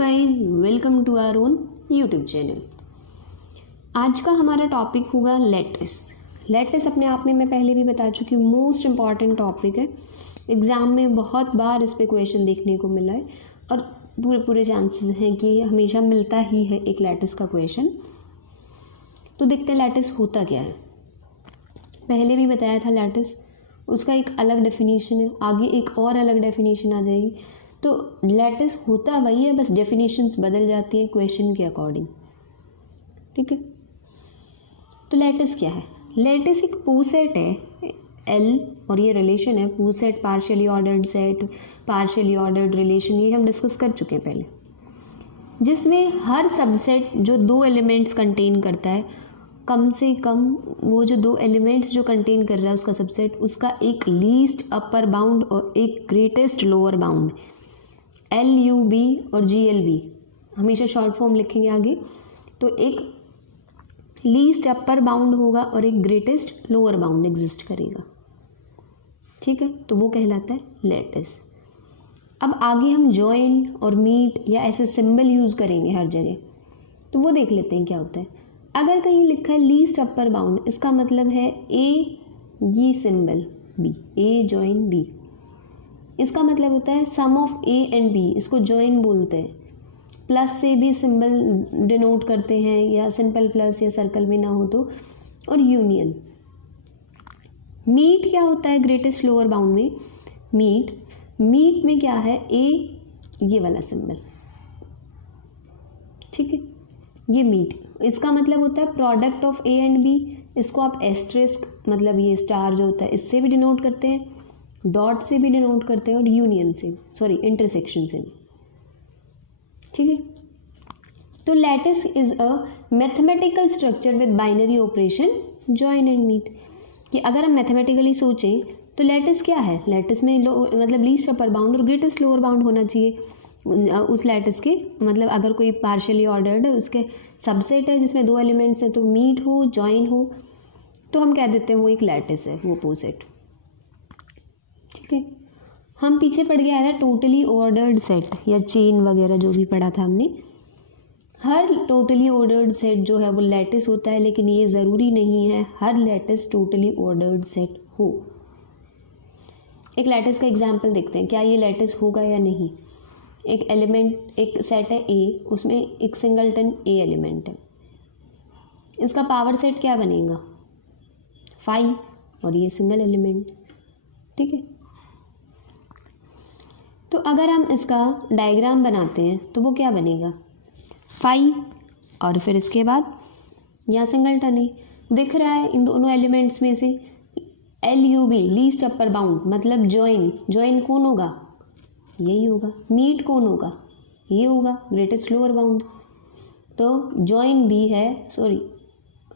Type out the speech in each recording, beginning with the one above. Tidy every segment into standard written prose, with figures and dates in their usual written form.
Guys, welcome to our own YouTube channel. आज का हमारा टॉपिक होगा लैटिस। लैटिस अपने आप में मैं पहले भी बता चुकी हूँ, मोस्ट इम्पॉर्टेंट टॉपिक है। एग्ज़ाम में बहुत बार इस पे क्वेश्चन देखने को मिला है और पूरे चांसेस हैं कि हमेशा मिलता ही है एक लैटिस का क्वेश्चन। तो देखते हैं लैटिस होता क्या है। पहले भी बताया था लैटिस, उसका एक अलग डेफिनेशन है, आगे एक और अलग डेफिनेशन आ जाएगी। तो लैटिस होता वही है, बस डेफिनेशंस बदल जाती हैं क्वेश्चन के अकॉर्डिंग। ठीक है, तो लैटिस क्या है? लैटिस एक पूसेट है एल, और ये रिलेशन है poset partially ordered set, partially ordered relation, ये हम डिस्कस कर चुके हैं पहले, जिसमें हर सबसेट जो दो एलिमेंट्स कंटेन करता है, कम से कम वो जो दो एलिमेंट्स जो कंटेन कर रहा है उसका सबसेट, उसका एक लीस्ट अपर बाउंड और एक ग्रेटेस्ट लोअर बाउंड, LUB और GLB हमेशा शॉर्ट फॉर्म लिखेंगे आगे। तो एक लीस्ट अपर बाउंड होगा और एक ग्रेटेस्ट लोअर बाउंड एग्जिस्ट करेगा। ठीक है, तो वो कहलाता है लैटिस। अब आगे हम जॉइन और मीट या ऐसे सिंबल यूज़ करेंगे हर जगह, तो वो देख लेते हैं क्या होता है। अगर कहीं लिखा है लीस्ट अपर बाउंड, इसका मतलब है ए, ये सिंबल बी, ए जॉइन बी, इसका मतलब होता है सम ऑफ ए एंड बी, इसको जॉइन बोलते हैं। प्लस से भी सिंबल डिनोट करते हैं, या सिंपल प्लस या सर्कल में ना हो तो, और यूनियन। मीट क्या होता है ग्रेटेस्ट लोअर बाउंड में? मीट में क्या है? ए, ये वाला सिंबल। ठीक है, ये मीट, इसका मतलब होता है product of A and B. इसको आप एस्ट्रिस्क, मतलब ये स्टार जो होता है, इससे भी डिनोट करते हैं, डॉट से भी डिनोट करते हैं, और यूनियन से, सॉरी इंटरसेक्शन से भी। ठीक है, तो lattice is a mathematical structure with binary operation join and meet. कि अगर हम मैथमेटिकली सोचें तो लैटिस क्या है? लैटिस में मतलब लीस्ट अपर बाउंड और ग्रेटेस्ट लोअर बाउंड होना चाहिए उस लैटिस के। मतलब अगर कोई पार्शियली ऑर्डर्ड है, उसके सबसेट है जिसमें दो एलिमेंट्स हैं, तो मीट हो, जॉइन हो, तो हम कह देते हैं वो एक लैटिस है, वो पोसेट। ठीक है, हम पीछे पढ़ के आया था टोटली ऑर्डर्ड सेट या चेन वगैरह जो भी पढ़ा था हमने। हर टोटली ऑर्डर्ड सेट जो है वो लैटिस होता है, लेकिन ये ज़रूरी नहीं है हर लैटिस टोटली ऑर्डर्ड सेट हो। एक लैटिस का एग्जांपल देखते हैं, क्या ये लैटिस होगा या नहीं। एक एलिमेंट, एक सेट है ए, उसमें एक सिंगलटन ए एलिमेंट है, इसका पावर सेट क्या बनेगा? 5, और ये सिंगल एलिमेंट। ठीक है, तो अगर हम इसका डायग्राम बनाते हैं तो वो क्या बनेगा? 5 और फिर इसके बाद यहाँ सिंगलटन ए दिख रहा है इन दोनों एलिमेंट्स में से। LUB लीस्ट अपर बाउंड, मतलब जॉइन कौन होगा? यही होगा। मीट कौन होगा? ये होगा ग्रेटेस्ट लोअर बाउंड। तो जॉइन भी है, सॉरी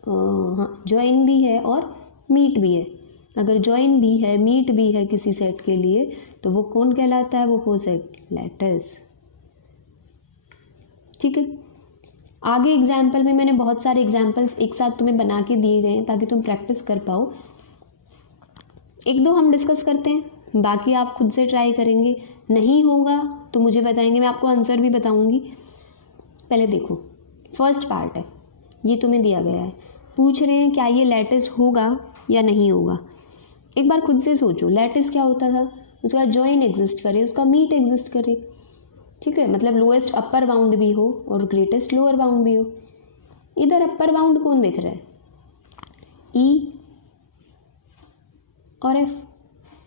हाँ, जॉइन भी है और मीट भी है। अगर जॉइन भी है, मीट भी है किसी सेट के लिए, तो वो कौन कहलाता है? वो पोसेट लैटिस। ठीक है, आगे एग्जाम्पल में मैंने बहुत सारे एग्जाम्पल्स एक साथ तुम्हें बना के दिए गए हैं ताकि तुम प्रैक्टिस कर पाओ। एक दो हम डिस्कस करते हैं, बाकी आप खुद से ट्राई करेंगे। नहीं होगा तो मुझे बताएंगे, मैं आपको आंसर भी बताऊंगी। पहले देखो, फर्स्ट पार्ट है, ये तुम्हें दिया गया है, पूछ रहे हैं क्या ये लैटिस होगा या नहीं होगा। एक बार खुद से सोचो, लैटिस क्या होता था? उसका जॉइन एग्जिस्ट करे, उसका मीट एग्जिस्ट करे। ठीक है, मतलब लोएस्ट अपर बाउंड भी हो और ग्रेटेस्ट लोअर बाउंड भी हो। इधर अपर बाउंड कौन दिख रहा है? ई और एफ।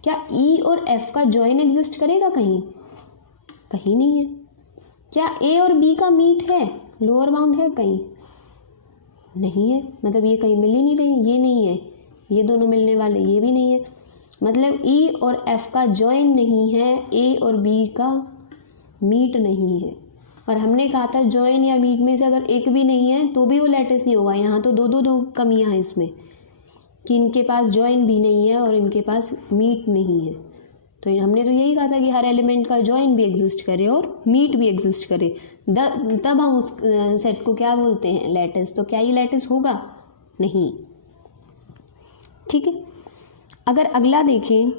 क्या ई और एफ का जॉइन एग्जिस्ट करेगा कहीं? कहीं नहीं है। क्या ए और बी का मीट है, लोअर बाउंड है कहीं? नहीं है, मतलब ये कहीं मिल ही नहीं रही। ये नहीं है, ये दोनों मिलने वाले, ये भी नहीं है, मतलब ई और एफ का जॉइन नहीं है, ए और बी का मीट नहीं है। और हमने कहा था जॉइन या मीट में से अगर एक भी नहीं है तो भी वो लैटिस नहीं होगा। यहाँ तो दो कमियाँ हैं इसमें, कि इनके पास जॉइन भी नहीं है और इनके पास मीट नहीं है। तो हमने तो यही कहा था कि हर एलिमेंट का जॉइन भी एग्जिस्ट करे और मीट भी एग्जिस्ट करे, तब हम उस सेट को क्या बोलते हैं? लैटिस। तो क्या ये लैटिस होगा? नहीं। ठीक है, अगर अगला देखें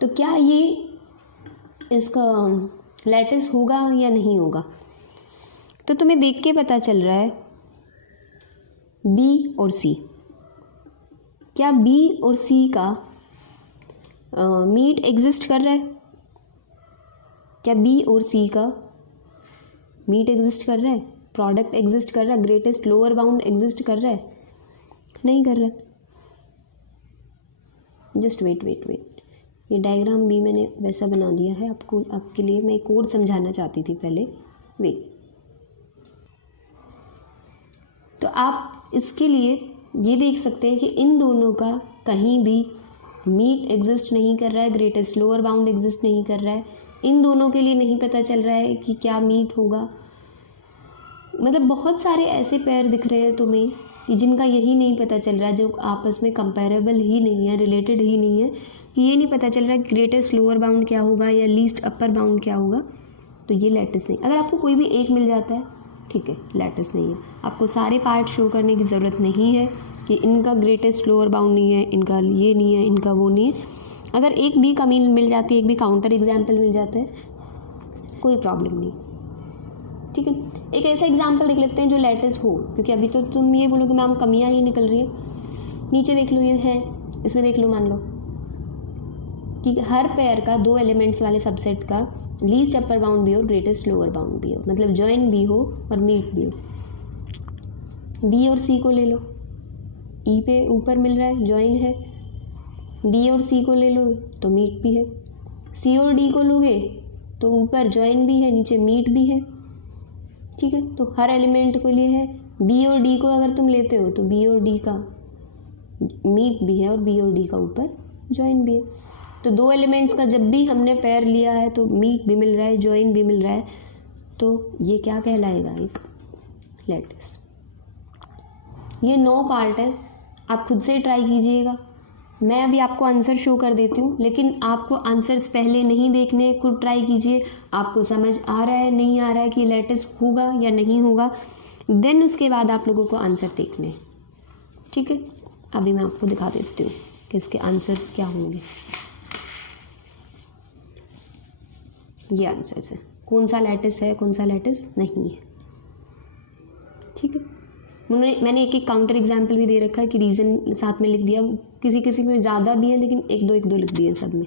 तो क्या ये इसका लैटिस होगा या नहीं होगा। तो तुम्हें देख के पता चल रहा है बी और सी, क्या बी और सी का मीट एग्जिस्ट कर रहा है? क्या बी और सी का मीट एग्जिस्ट कर रहा है, प्रोडक्ट एग्जिस्ट कर रहा है, ग्रेटेस्ट लोअर बाउंड एग्जिस्ट कर रहा है? नहीं कर रहा। जस्ट वेट, ये डायग्राम भी मैंने वैसा बना दिया है आपके लिए। मैं कोड समझाना चाहती थी पहले, वेट। तो आप इसके लिए ये देख सकते हैं कि इन दोनों का कहीं भी मीट एग्जिस्ट नहीं कर रहा है, ग्रेटेस्ट लोअर बाउंड एग्जिस्ट नहीं कर रहा है। इन दोनों के लिए नहीं पता चल रहा है कि क्या मीट होगा। मतलब बहुत सारे ऐसे पेयर दिख रहे हैं तुम्हें कि जिनका यही नहीं पता चल रहा है, जो आपस में कंपेरेबल ही नहीं है, रिलेटेड ही नहीं है, कि ये नहीं पता चल रहा है ग्रेटेस्ट लोअर बाउंड क्या होगा या लीस्ट अपर बाउंड क्या होगा। तो ये लैटिस नहीं। अगर आपको कोई भी एक मिल जाता है, ठीक है, लैटिस नहीं है। आपको सारे पार्ट शो करने की ज़रूरत नहीं है कि इनका ग्रेटेस्ट लोअर बाउंड नहीं है, इनका ये नहीं है, इनका वो नहीं है। अगर एक बी का मिल जाती है, एक भी काउंटर एग्जाम्पल मिल जाता है, कोई प्रॉब्लम नहीं, ठीक है। एक ऐसा एग्जाम्पल देख लेते हैं जो लैटिस हो, क्योंकि अभी तो तुम ये बोलोगे मैम कमियाँ ही निकल रही है। नीचे देख लो, ये है, इसमें देख लो, मान लो कि हर पेयर का 2 एलिमेंट्स वाले सबसेट का लीस्ट अपर बाउंड भी हो, ग्रेटेस्ट लोअर बाउंड भी हो, मतलब जॉइन भी हो और मीट भी हो। बी और सी को ले लो, ई पे ऊपर मिल रहा है, जॉइन है। बी और सी को ले लो तो मीट भी है। सी और डी को लोगे तो ऊपर जॉइन भी है, नीचे मीट भी है, ठीक है। तो हर एलिमेंट के लिए है। बी और डी को अगर तुम लेते हो तो बी और डी का मीट भी है और बी और डी का ऊपर जॉइन भी है। तो 2 एलिमेंट्स का जब भी हमने पेयर लिया है तो मीट भी मिल रहा है, जॉइन भी मिल रहा है, तो ये क्या कहलाएगा? एक लैटिस। ये 9 पार्ट है, आप खुद से ट्राई कीजिएगा। मैं अभी आपको आंसर शो कर देती हूँ, लेकिन आपको आंसर्स पहले नहीं देखने, खुद ट्राई कीजिए। आपको समझ आ रहा है, नहीं आ रहा है कि लैटिस होगा या नहीं होगा, देन उसके बाद आप लोगों को आंसर देखने हैं, ठीक है। अभी मैं आपको दिखा देती हूँ कि इसके आंसर्स क्या होंगे। ये आंसर्स है, कौन सा लैटिस है, कौन सा लैटिस नहीं है, ठीक है। मैंने एक काउंटर एग्जाम्पल भी दे रखा है कि रीज़न साथ में लिख दिया। किसी में ज़्यादा भी है, लेकिन एक दो लिख दिए सब में।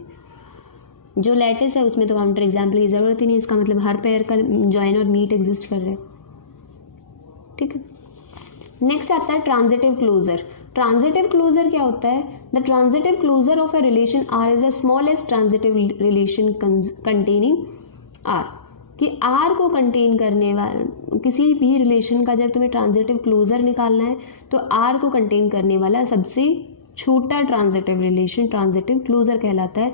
जो लैटिस है उसमें तो काउंटर एग्जाम्पल की ज़रूरत ही नहीं, इसका मतलब हर पेयर का जॉइन और मीट एग्जिस्ट कर रहे हैं, ठीक है। नेक्स्ट आता है ट्रांजिटिव क्लोजर। ट्रांजिटिव क्लोजर क्या होता है? The transitive closure of a relation R is the smallest transitive relation containing R. कि आर को कंटेन करने वाला किसी भी रिलेशन का जब तुम्हें ट्रांजिटिव क्लोजर निकालना है तो आर को कंटेन करने वाला सबसे छोटा ट्रांजिटिव रिलेशन ट्रांजिटिव क्लोजर कहलाता है।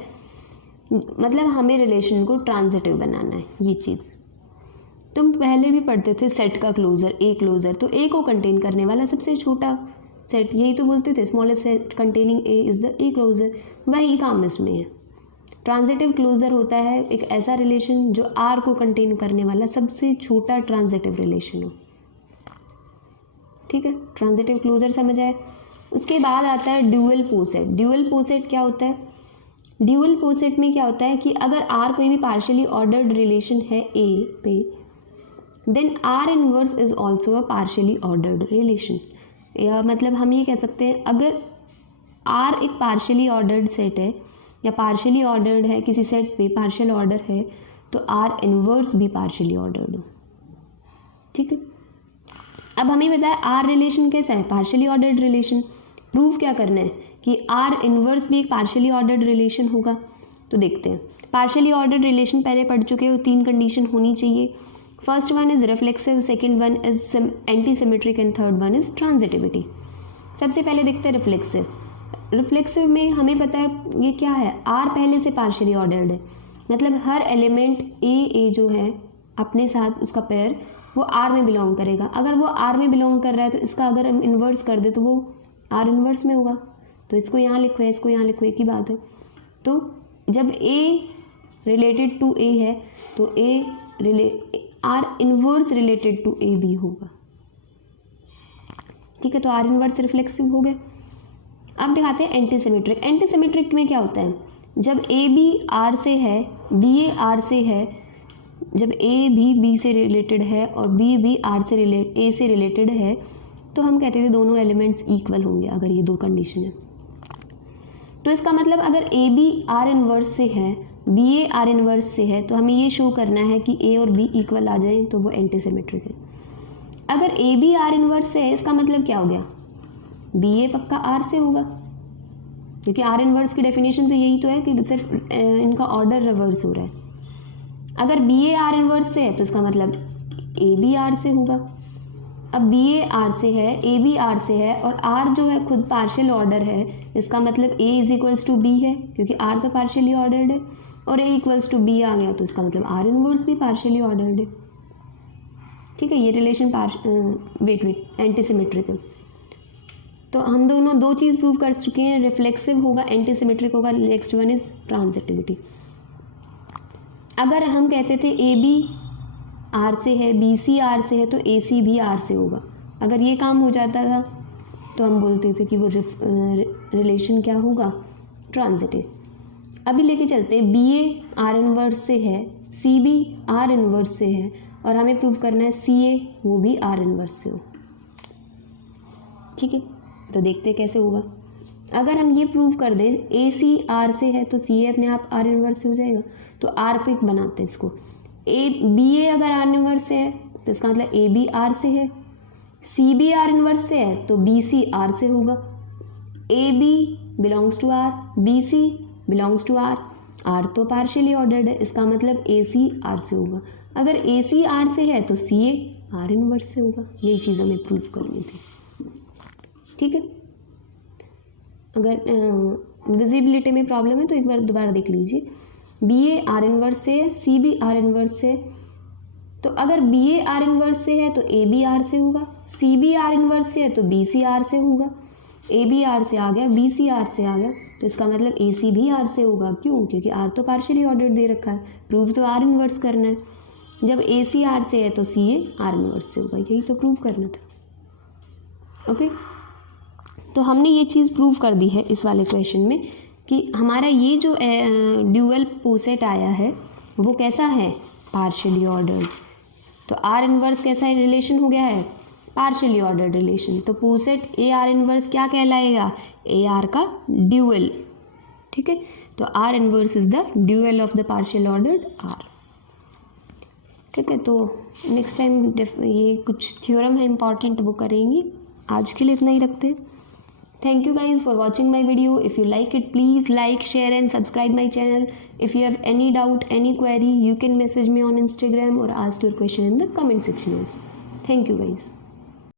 मतलब हमें रिलेशन को ट्रांजिटिव बनाना है। ये चीज़ तुम पहले भी पढ़ते थे, सेट का क्लोजर, ए क्लोजर, तो ए को कंटेन करने वाला सबसे छोटा सेट, यही तो बोलते थे, smallest set containing A is the A closure. वही काम इसमें है। ट्रांजिटिव क्लोजर होता है एक ऐसा रिलेशन जो आर को कंटेन करने वाला सबसे छोटा ट्रांजिटिव रिलेशन हो, ठीक है। ट्रांजिटिव क्लोजर समझ आए। उसके बाद आता है ड्यूअल पोसेट। ड्यूअल पोसेट क्या होता है? ड्यूअल पोसेट में क्या होता है कि अगर आर कोई भी पार्शियली ऑर्डर्ड रिलेशन है ए पे, then R inverse is also a partially ordered relation. या मतलब हम ये कह सकते हैं, अगर आर एक पार्शियली ऑर्डर्ड सेट है या पार्शियली ऑर्डर्ड है, किसी सेट पे पार्शियल ऑर्डर है, तो आर इनवर्स भी पार्शियली ऑर्डर्ड हो, ठीक है। अब हमें बताया आर रिलेशन कैसा है? Partially ordered relation. प्रूव क्या करना है कि आर इनवर्स भी एक पार्शियली ऑर्डर्ड रिलेशन होगा। तो देखते हैं। पार्शियली ऑर्डर्ड रिलेशन पहले पढ़ चुके हो, 3 कंडीशन होनी चाहिए। First one is reflexive, second one is anti symmetric and third one is transitivity. सबसे पहले देखते हैं रिफ्लेक्सिव। रिफ्लेक्सिव में हमें पता है ये क्या है, आर पहले से पार्शियली ऑर्डर्ड है, मतलब हर एलिमेंट ए जो है अपने साथ उसका पेयर वो आर में बिलोंग करेगा। अगर वो आर में बिलोंग कर रहा है तो इसका अगर हम इन्वर्स कर दे तो वो आर इन्वर्स में होगा। तो इसको यहाँ लिखो, इसको यहाँ लिखो, एक ही बात है। तो जब ए रिलेटेड टू ए है तो आर इन्वर्स रिलेटेड टू ए भी होगा, ठीक है। तो आर इन्वर्स रिफ्लेक्सिव हो गए। अब दिखाते हैं एंटी सिमेट्रिक। एंटी सिमेट्रिक में क्या होता है? जब ए बी आर से है, बी ए आर से है, जब ए भी बी से रिलेटेड है और बी भी ए से रिलेटेड है तो हम कहते थे दोनों एलिमेंट्स इक्वल होंगे अगर ये दो कंडीशन है। तो इसका मतलब अगर ए बी आर इनवर्स से है, बी ए आर इनवर्स से है, तो हमें ये शो करना है कि ए और बी इक्वल आ जाए तो वो एंटी सिमेट्रिक है। अगर ए बी आर इनवर्स से है इसका मतलब क्या हो गया, बी ए पक्का आर से होगा, क्योंकि आर इनवर्स की डेफिनेशन तो यही तो है कि सिर्फ इनका ऑर्डर रिवर्स हो रहा है। अगर बी ए आर इनवर्स से है तो इसका मतलब ए बी आर से होगा। अब बी ए आर से है, ए बी आर से है और आर जो है खुद पार्शियल ऑर्डर है, इसका मतलब ए इज इक्वल्स टू बी है क्योंकि आर तो पार्शियली ऑर्डर्ड है, और ए इक्वल्स टू बी आ गया तो इसका मतलब आर इनवर्स भी पार्शियली ऑर्डर्ड है। ठीक है, ये रिलेशन वेट एंटी सिमेट्रिकल। तो हम दोनों दो चीज़ प्रूव कर चुके हैं, रिफ्लेक्सिव होगा, एंटी सिमेट्रिक होगा। Next one is transitivity. अगर हम कहते थे ए बी आर से है, बी सी आर से है, तो ए सी भी आर से होगा। अगर ये काम हो जाता था तो हम बोलते थे कि वो रिलेशन क्या होगा, ट्रांजिटिव। अभी लेके चलते हैं, बी ए आर इनवर्स से है, सी बी आर इनवर्स से है और हमें प्रूव करना है सी ए वो भी आर इनवर्स से हो। ठीक है, तो देखते हैं कैसे होगा। अगर हम ये प्रूव कर दें ए सी आर से है तो सी ए अपने आप आर इनवर्स से हो जाएगा। तो आर पे बनाते हैं इसको, ए बी ए अगर आर इनवर्स से है तो इसका मतलब ए बी आर से है, सी बी आर इनवर्स से है तो बी सी आर से होगा। A B belongs to R, B C belongs to R, R तो पार्शियली ऑर्डर्ड है, इसका मतलब ए सी आर से होगा। अगर ए सी आर से है तो सी ए आर इनवर्स से होगा। यही चीज़ हमें प्रूव करनी थी। ठीक है, अगर विजिबिलिटी में प्रॉब्लम है तो एक बार दोबारा देख लीजिए। बी ए आर इनवर्स से है, सी बी आर इनवर्स से, तो अगर बी ए आर इनवर्स से है तो ए बी आर से होगा, सी बी आर इनवर्स से है तो बी सी आर से होगा। ए बी आर से आ गया, बी सी आर से आ गया, तो इसका मतलब ए सी भी आर से होगा। क्यों? क्योंकि आर तो पार्शियली ऑर्डर्ड दे रखा है, प्रूव तो आर इनवर्स करना है। जब ए सी आर से है तो सी ए आर इनवर्स से होगा, यही तो प्रूव करना था। ओके, तो हमने ये चीज़ प्रूव कर दी है इस वाले क्वेश्चन में कि हमारा ये जो ड्यूअल पोसेट आया है वो कैसा है, पार्शियली ऑर्डर्ड। तो आर इनवर्स कैसा रिलेशन हो गया है, पार्शियली ऑर्डर्ड रिलेशन। तो पोसेट ए आर इनवर्स क्या कहलाएगा, ए आर का ड्यूअल। ठीक है, तो R inverse is the dual of the partial ordered R. ठीक है, तो नेक्स्ट टाइम ये कुछ थ्योरम है इंपॉर्टेंट वो करेंगे। आज के लिए इतना ही रखते हैं। Thank you guys for watching my video. If you like it, please like, share and subscribe my channel. If you have any doubt, any query, you can message me on Instagram or ask your question in the comment section also. Thank you guys.